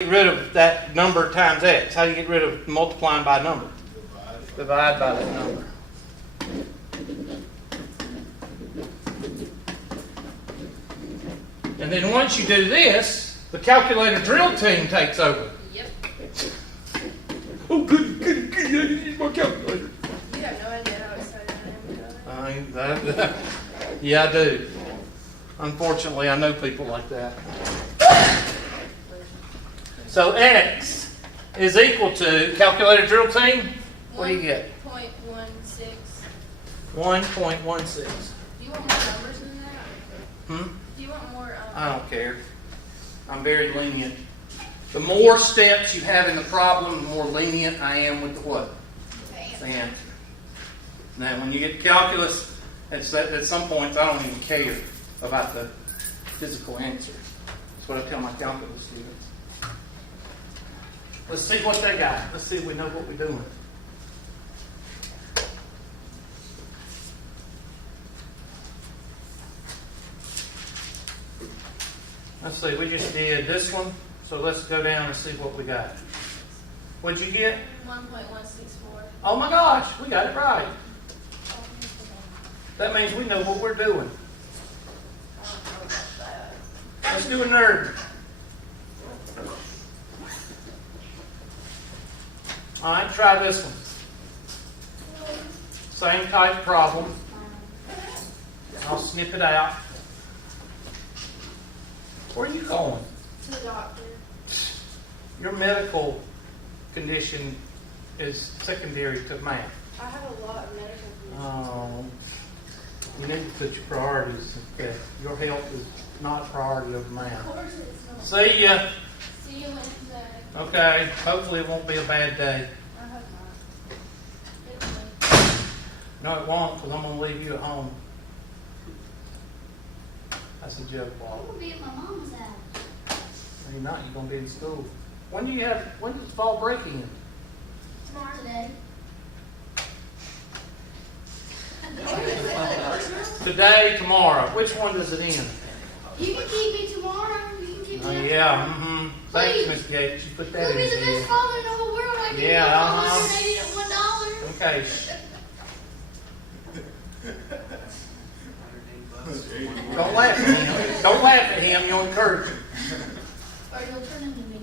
Get rid of that number times x. How do you get rid of multiplying by a number? Divide by that number. And then once you do this, the calculator drill team takes over. Yep. Oh, good, I need my calculator. You have no idea how excited I am about it. Yeah, I do. Unfortunately, I know people like that. So x is equal to, calculator drill team, what do you get? 1.16. 1.16. Do you want more numbers than that? Hmm? Do you want more? I don't care. I'm very lenient. The more steps you have in the problem, the more lenient I am with the what? The answer. Now, when you get to calculus, at some points I don't even care about the physical answer. That's what I tell my calculus students. Let's see what they got. Let's see if we know what we're doing. Let's see, we just did this one, so let's go down and see what we got. What'd you get? 1.164. Oh my gosh, we got it right. That means we know what we're doing. I don't know about that. Let's do a nerd. All right, try this one. Same type problem. I'll snip it out. Where are you going? To the doctor. Your medical condition is secondary to math. I have a lot of medical conditions. Oh, you need to put your priorities. Okay. Your health is not a priority over Of math. course it's not. See ya. See you Wednesday. Okay. Hopefully it won't be a bad day. I hope not. It No, it won't, because I'm going to leave you at home. That's a joke, I'm Bob. gonna be at my mom's house. No, you're not. You're going to be in school. When does fall break in? Tomorrow today. Today, tomorrow. Which one does it end? You can keep me tomorrow. You can keep Oh, me. yeah. Mm-hmm. Thanks, Please. Miss Gates. You put that You'll in be the his best head. father in the whole world. I give Yeah, you $181. Okay. Don't laugh at him. Don't laugh at him. You'll encourage him. Or you'll turn into me.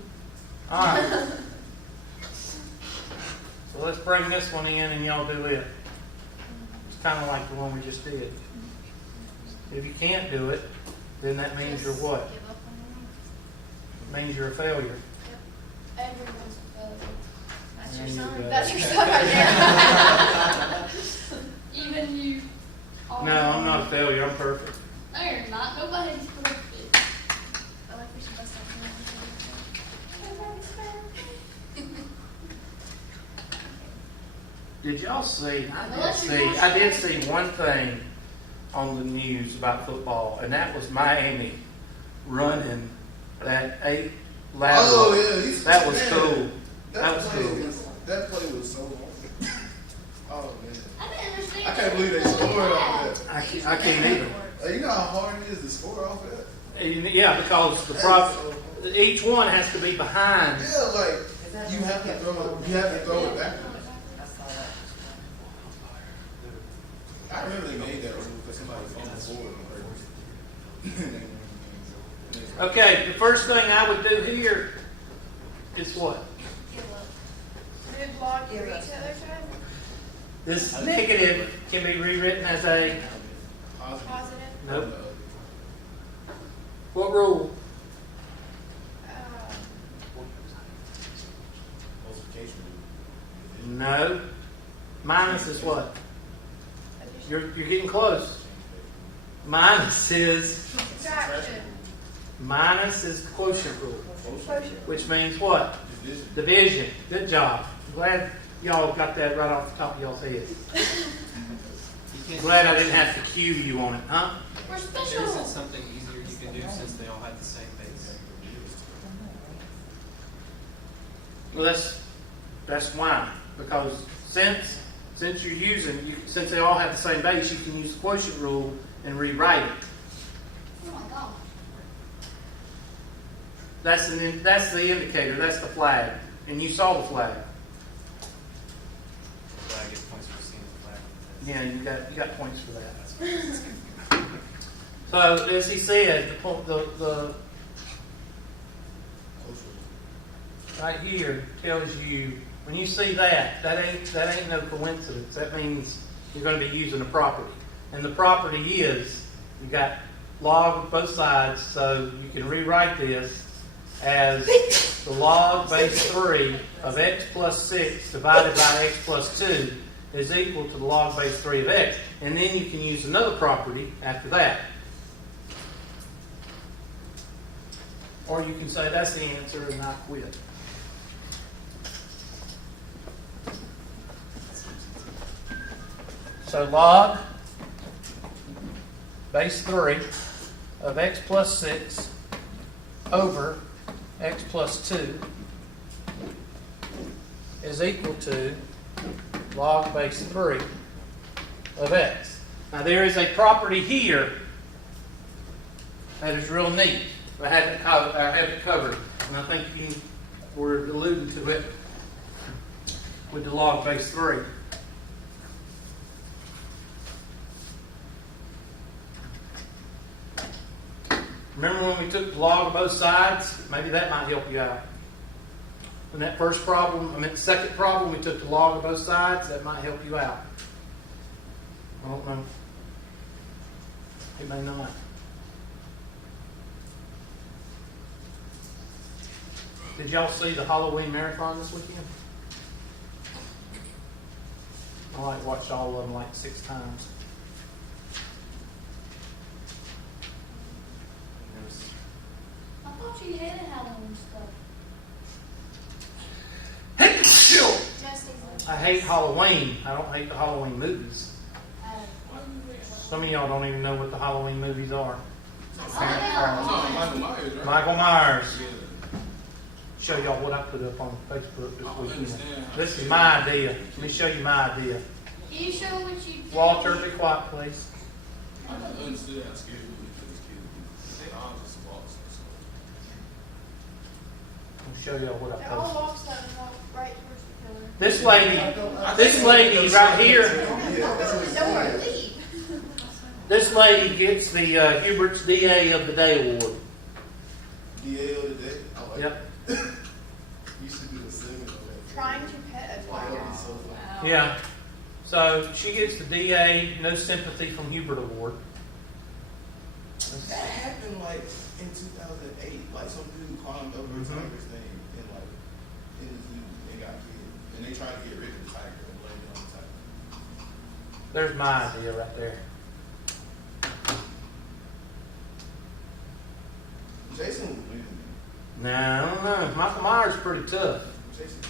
All right. So let's bring this one in and y'all do it. It's kind of like the one we just did. If you can't do it, then that means you're what? Give up on It means you're a failure. me. Everyone's a failure. That's your There you son. go. That's your son right there. Even you. No, I'm not a failure. I'm perfect. No, you're not. Nobody's perfect. I like we should bust out Did y'all see? Unless you're not I did sure. see one thing on the news about football, and that was Miami running that 8 lateral. Oh yeah, he's That was man, cool. That was play cool. that play was so long. Oh man, I didn't understand. I can't believe they scored off that. I can't either. Hey, you know how hard it is to score off of that? Yeah, because each one has to be behind. Yeah, like you have to throw it. You have to throw it back. I remember they made that rule because somebody fumbled forward on purpose. Okay, the first thing I would do here is what? Give up. Mid block for each other side. This negative can be rewritten as a Positive. nope. What rule? No. Minus is what? You're getting close. Minus is Subtraction. the quotient rule, Quotient. which means what? Division. Good job. Glad y'all got that right off the top of y'all's head. Glad I didn't have to cue you on it, huh? We're There special. isn't something easier you can do since they all have the same base. Well, that's why. Because since you're since they all have the same base, you can use the quotient rule and rewrite it. Oh my gosh. That's the indicator. That's the flag. And you saw the flag. But I get points for seeing the flag. Yeah, you got points for that. So as he said, the right here tells you when you see that ain't no coincidence. That means you're going to be using a property, and the property is you got log both sides, so you can rewrite this as the log base 3 of x plus 6 divided by x plus 2 is equal to the log base 3 of x, and then you can use another property after that. Or you can say that's the answer and I quit. So log base 3 of x plus 6 over x plus 2 is equal to log base 3 of x. Now there is a property here that is real neat. I had it covered, and I think you were alluding to it with the log base 3. Remember when we took the log of both sides? Maybe that might help you out. In that first problem, the second problem, we took the log of both sides. That might help you out. I don't know. It may not. Did y'all see the Halloween marathon this weekend? I watched all of them 6 times. I thought you hated Halloween stuff. I hate Halloween. I don't hate the Halloween movies. Some of y'all don't even know what the Halloween movies are. Michael Myers, right? Michael Myers. Yeah. Show y'all what I put up on Facebook this I weekend. understand. This is my idea. Let me show you my idea. Can you show what you did? Walter, be quiet, please. I understood how scared it was because kids. They all just walk. I'll show y'all what I They're all posted. walks that walk right towards the pillar. This lady right here, Don't worry, leave. this lady gets the Hubert's DA of the Day award. DA of the day. I like Yep. it. You should do the segment of that. Trying to pet a Wow, tiger. that'd be so fun. Yeah. So she gets the DA No Sympathy from Hubert award. That happened in 2008. Some dude climbed over a tiger's thing in the zoo and got killed. And they tried to get rid of the tiger and blame it on the tiger. There's my idea right there. Jason was winning. Now, I don't know. Michael Myers is pretty tough. Jason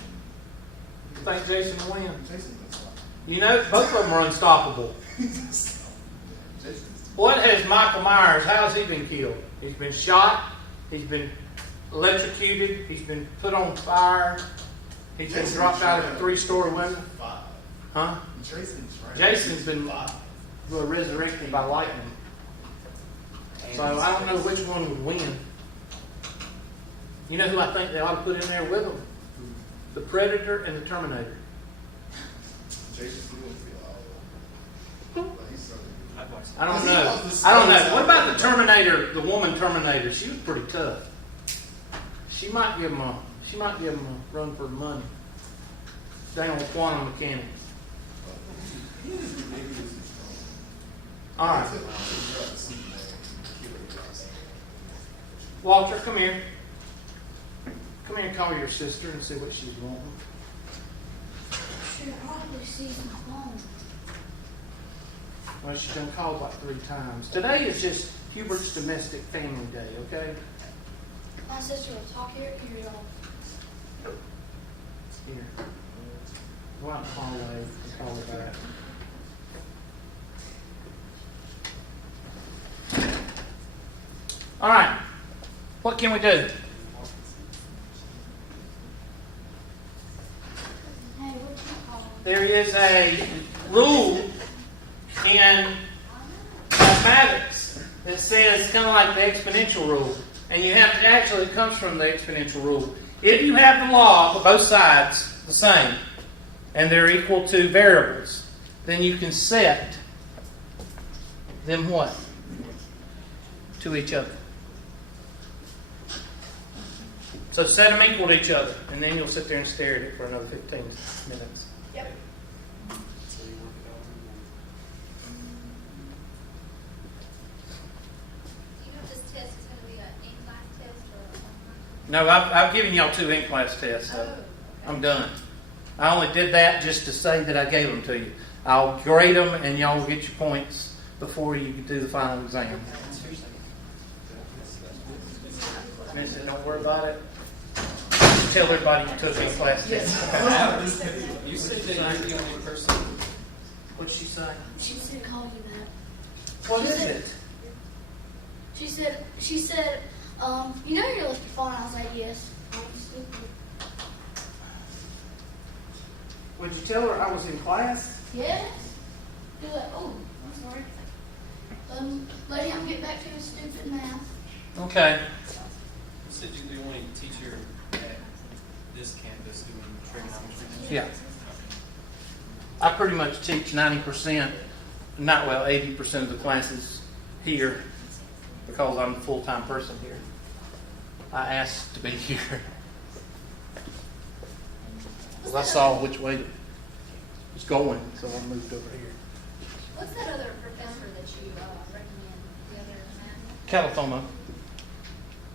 You think Jason will win? Jason's unstoppable. You know, both of them are unstoppable. Jason's What has Michael Myers, how has he been killed? He's been shot, he's been electrocuted, he's been put on fire, he's been dropped out of a 3-story window. 5. Huh? Jason's been resurrected by lightning. So I don't know which one would win. You know who I think they ought to put in there with them? The Predator and the Terminator. Jason's still gonna feel all over. Like, he's so good. I'd watch that. I don't know. What about the Terminator, the woman Terminator? She was pretty tough. She might give him a run for money. They on quantum mechanics. He is ridiculously strong. All right. He took out Superman, killed him. Walter, come here. Come here and call your sister and see what she's wanting. Should probably see some phone. Well, she's been called 3 times. Today is just Hubert's Domestic Family Day, okay? My sister will talk here, y'all. Here. Go out and call her and call her back. All right. What can we do? Hey, what you call them? There is a rule in mathematics that says kind of like the exponential rule. And you have to actually, it comes from the exponential rule. If you have the log of both sides the same, and they're equal to variables, then you can set them what? To each other. So set them equal to each other, and then you'll sit there and stare at it for another 15 minutes. Yep. So you work it out. You know this test is going to be an in-class test or a online? No, I've given y'all 2 in-class tests, so Okay. I'm done. I only did that just to say that I gave them to you. I'll grade them, and y'all will get your points before you do the final exam. Miss it, don't worry about it. Tell everybody you took in-class test. You said that you're the only person. What'd she say? She said call you that. What is it? She said, you know you left your phone. I was like, yes. I'm stupid. Would you tell her I was in class? Yes. You're like, oh, I'm sorry. Let him get back to his stupid math. Okay. You said you're the only teacher at this campus doing trigonometry. Yeah. I pretty much teach 90%, 80% of the classes here because I'm a full-time person here. I asked to be here. Well, I saw which way it was going, so I moved over here. What's that other professor that you recommend? The other math? California.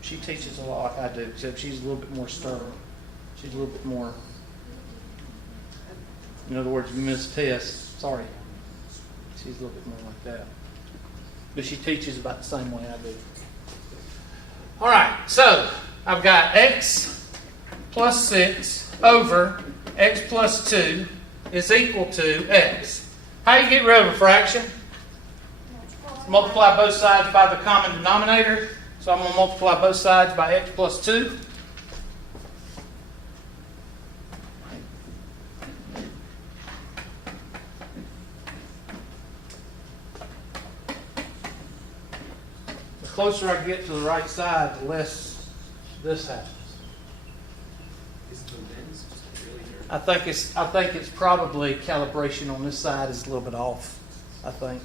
She teaches a lot like I do, except she's a little bit more stern. She's a little bit more, in other words, you miss a test, sorry. She's a little bit more like that. But she teaches about the same way I do. All right, so I've got x plus 6 over x plus 2 is equal to x. How do you get rid of a fraction? Multiply both sides by the common denominator. So I'm going to multiply both sides by x plus 2. The closer I get to the right side, the less this happens. Is the lens just really dirty? I think it's probably calibration on this side is a little bit off. I think.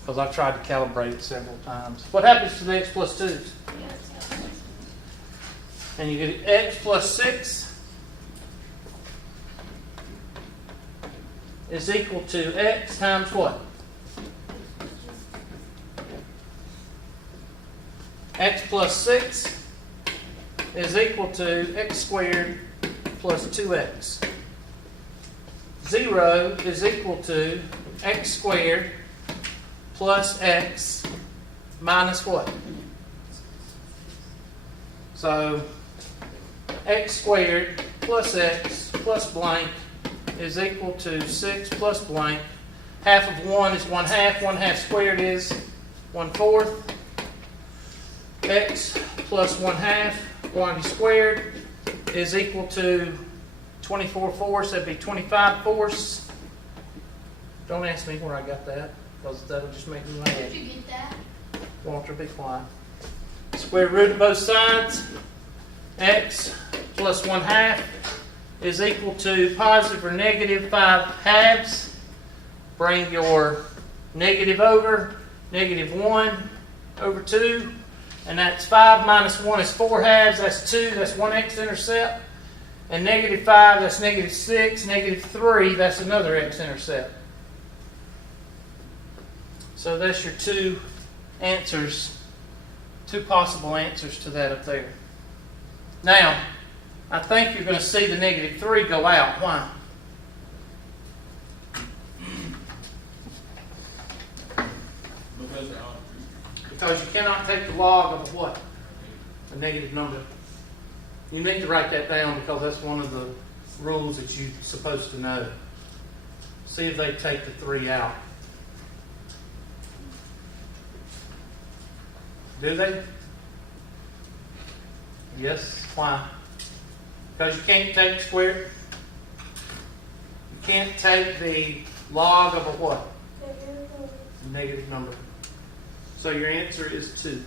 Because I've tried to calibrate it several times. What happens to the x plus 2s? And you get x plus 6 is equal to x times what? X plus 6 is equal to x squared plus 2x. 0 is equal to x squared plus x minus what? So x squared plus x plus blank is equal to 6 plus blank. Half of 1 is 1/2. 1/2 squared is 1/4. X plus 1/2 quantity squared is equal to 24/4. That'd be 25/4. Don't ask me where I got that, because that'll just make me Did mad. you get that? Walter, be quiet. Square root of both sides. X plus 1/2 is equal to positive or negative 5/2. Bring your negative over. -1/2. And that's 5 minus 1 is 4/2. That's 2. That's 1 x-intercept. And -5, that's -6. -3, that's another x-intercept. So that's your 2 answers, 2 possible answers to that up there. Now, I think you're going to see the -3 go out. Why? Because you cannot take the log of a what? A negative number. You need to write that down because that's one of the rules that you're supposed to know. See if they take the 3 out. Do they? Yes. Why? Because you can't take the square. You can't take the log of a what? A negative number. So your answer is 2.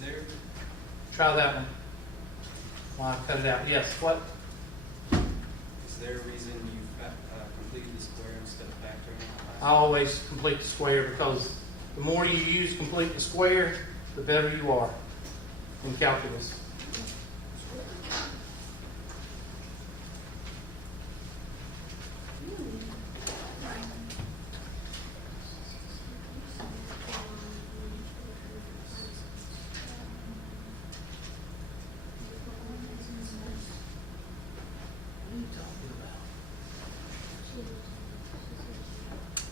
there, Try that one. Well, I cut it out. Yes, what? is there a reason you completed the square instead of factoring? I always complete the square because the more you use complete the square, the better you are in calculus. What are you talking about?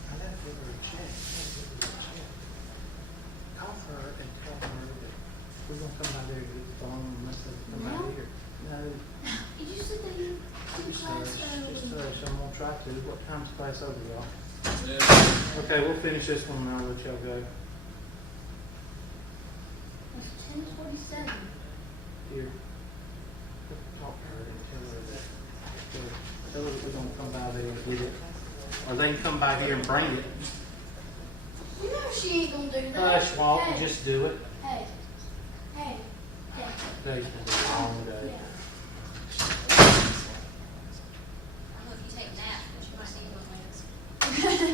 I left her a check. Call her and tell her that we're gonna come by there to get the phone and let them come No? out here. No, Did you say that you took just class hush, just early? hush. I'm gonna try to. What time's class over, y'all? Yeah. Okay, we'll finish this one and I'll let y'all go. It's 10:47. Here. Talk to her and tell her that. Tell her that we're gonna come by there and get it. Or they can come by here and bring it. You know she ain't gonna do that. Hush, Walt, Hey, just do it. Hey. Hey. Hey. Today's been a long day. Yeah. I don't know if you take naps, but you might need one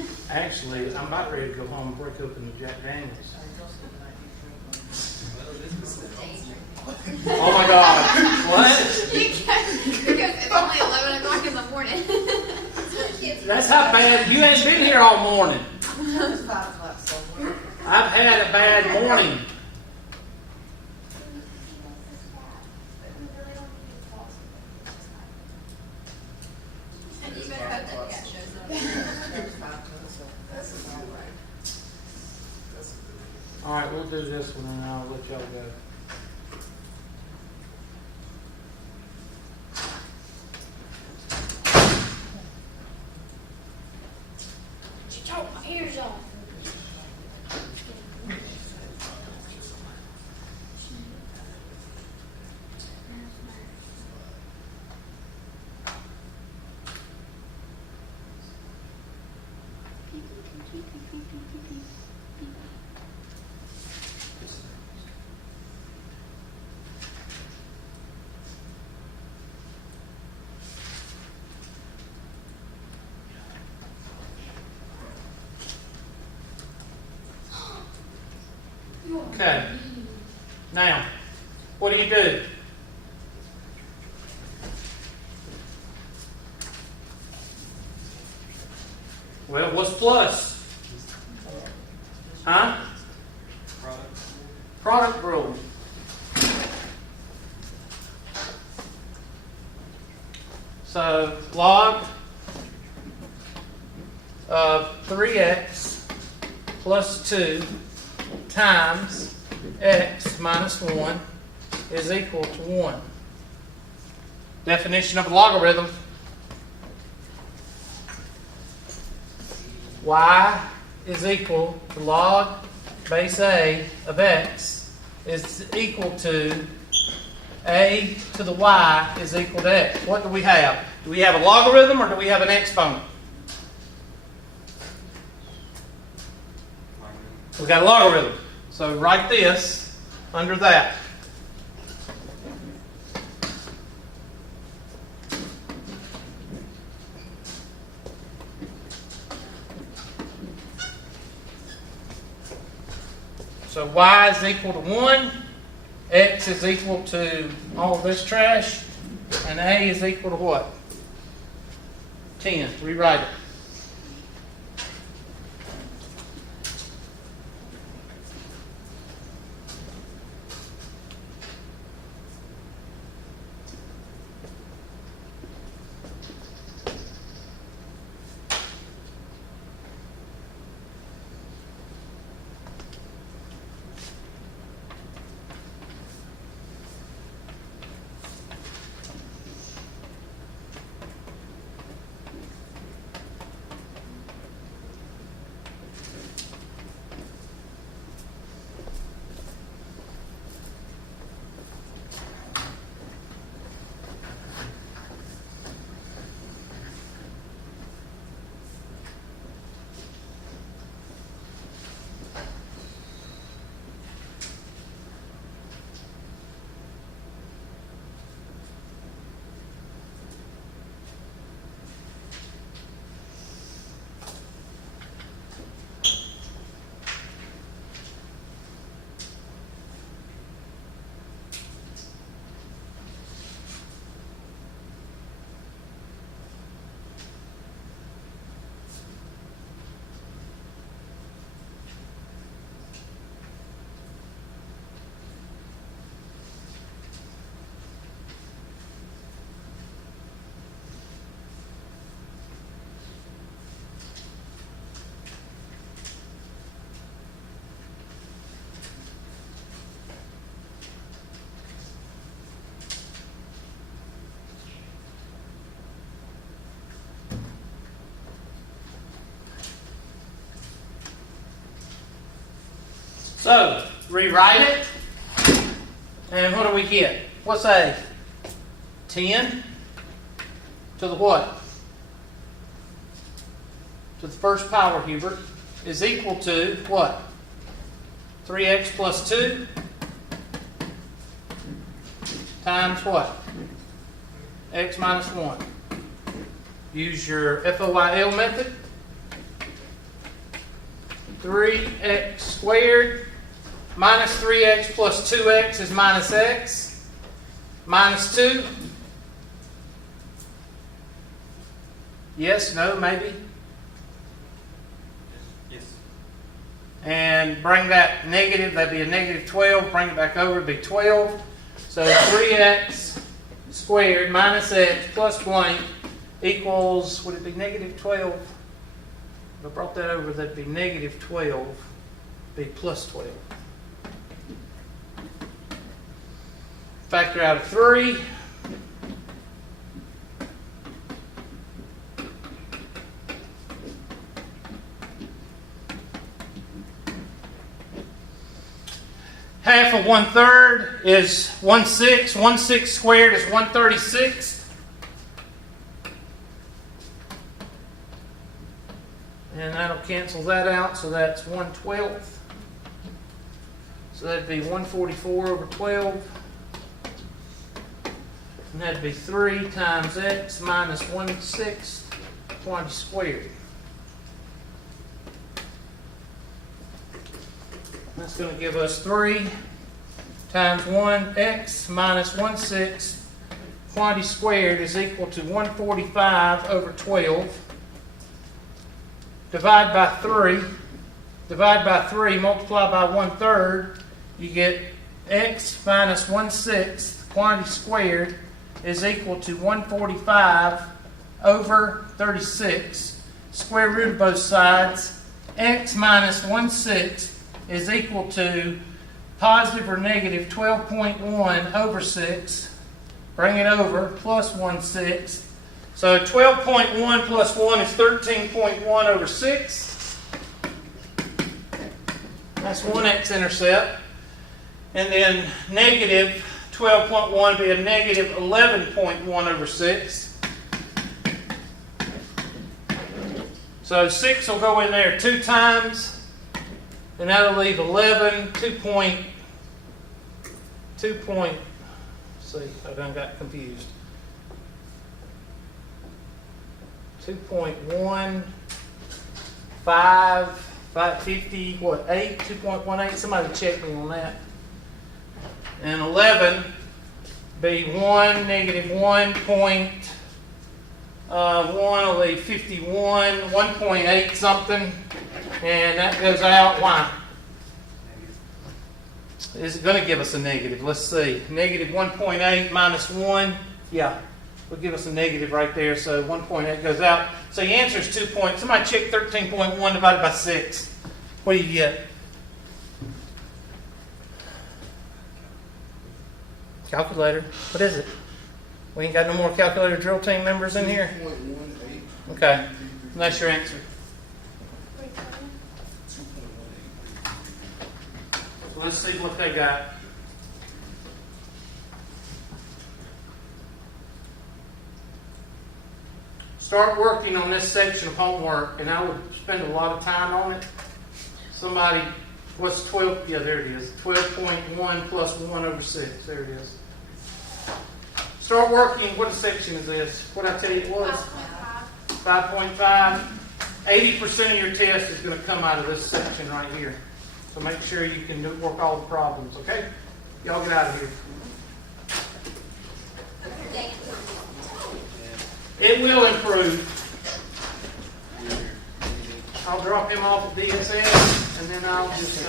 later. Actually, I'm about ready to go home and break open the Jack Daniels. Oh my God! What? Because it's only 11 o'clock in the morning. That's how bad you ain't been here all morning. I've had a bad morning. You better hope that the guy shows up. All right, we'll do this one and I'll let y'all go. She tore my ears off. Okay. Now, what do you do? Well, what's plus? Huh? Product? Product rule. So log of 3x plus 2 times x minus 1 is equal to 1. Definition of a logarithm. Y is equal to log base A of x is equal to a to the y is equal to x. What do we have? Do we have a logarithm or do we have an exponent? We got a logarithm. So write this under that. So y is equal to 1, x is equal to all this trash, and a is equal to what? 10. Rewrite it. So, rewrite it. And what do we get? What's A? 10 to the what? To the first power, Hubert, is equal to what? 3x plus 2 times what? X minus 1. Use your FOIL method. 3x squared minus 3x plus 2x is minus x. Minus 2. Yes, no, maybe. Yes. And bring that negative, that'd be a negative 12. Bring it back over, it'd be 12. So 3x squared minus x plus blank equals, would it be negative 12? If I brought that over, that'd be negative 12, be plus 12. Factor out of 3. Half of 1/3 is 1/6. 1/6 squared is 1/36. And that'll cancel that out, so that's 1/12. So that'd be 144 over 12. And that'd be 3 times x minus 1/6 quantity squared. That's going to give us 3 times 1x minus 1/6 quantity squared is equal to 145 over 12. Divide by 3. Divide by 3, multiply by 1/3. You get x minus 1/6 quantity squared is equal to 145 over 36. Square root of both sides. X minus 1/6 is equal to positive or negative 12.1 over 6. Bring it over, plus 1/6. So 12.1 plus 1 is 13.1 over 6. That's one x-intercept. And then negative 12.1 be a negative 11.1 over 6. So 6 will go in there 2 times. And that'll leave 11, 2.2. See, I done got confused. 2.15, 550, what, 8, 2.18? Somebody check me on that. And 11 be 1, negative 1.1, will leave 51, 1.8 something. And that goes out. Why? Is it going to give us a negative? Let's see. Negative 1.8 minus 1. Yeah, will give us a negative right there. So 1.8 goes out. So the answer is 2 points. Somebody check 13.1 divided by 6. What do you get? Calculator. What is it? We ain't got no more calculator drill team members in here? 2.18. Okay. And that's your answer. Let's see what they got. Start working on this section of homework, and I would spend a lot of time on it. Somebody, what's 12? Yeah, there it is. 12.1 plus 1 over 6. There it is. Start working. What section is this? What did I tell you it was? 5.5. 80% of your test is going to come out of this section right here. So make sure you can work all the problems, okay? Y'all get out of here. It will improve. I'll drop him off at DSS, and then I'll just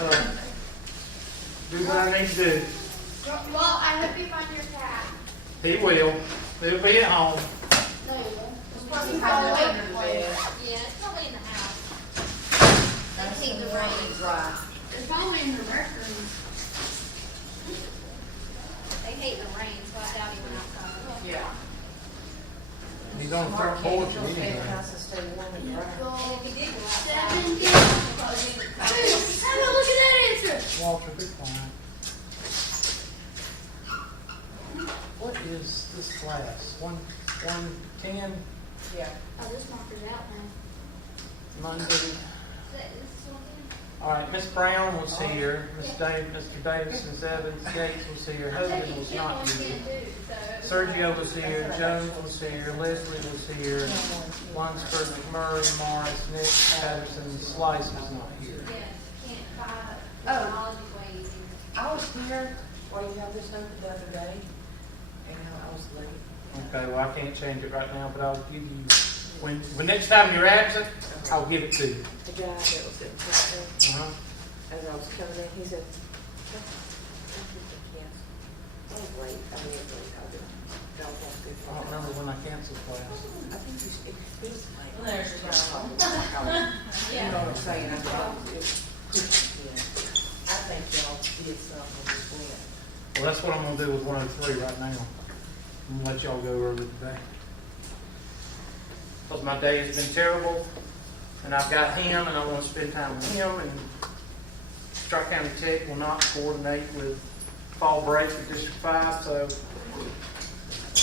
do what I need to do. Well, I hope you find your cat. He will. He'll be at home. No, you won't. Yeah, it's probably in the house. They keep the rain dry. It's probably in the rec room. They hate the rain, so I doubt he went outside. Yeah. He's on the front porch. And if he did go outside, 7 games. Dude, have a look at that answer. Walter, be quiet. What is this class? 110 Yeah. Oh, this marker's out now. Monday? All right, Miss Brown was here. Mr. Davis, Miss Evans, Gates was here. Hogan was not here. Sergio was here. Jones was here. Leslie was here. Lunsford, McMurray, Morris, Nick, Patterson, Slice was not here. Oh. I was here while you had this open the other day, and I was late. Okay, well, I can't change it right now, but I'll give you, when next time you're absent, I'll give it to you. The guy that was sitting right there, Uh-huh. as I was coming in, he said, I was late. I mean, I don't want to. I don't remember when I canceled class. I think you should, it's late. Well, there's your problem. You know what I'm saying? I thought it was, I think y'all did something this week. Well, that's what I'm gonna do with 103 right now. I'm gonna let y'all go early today. Because my day has been terrible, and I've got him, and I want to spend time with him, and Tri-County Tech will not coordinate with fall break at District 5, so.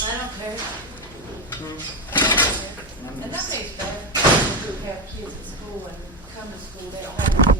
I don't care. hmm. And that makes bad, who have kids at school and come to school, they don't have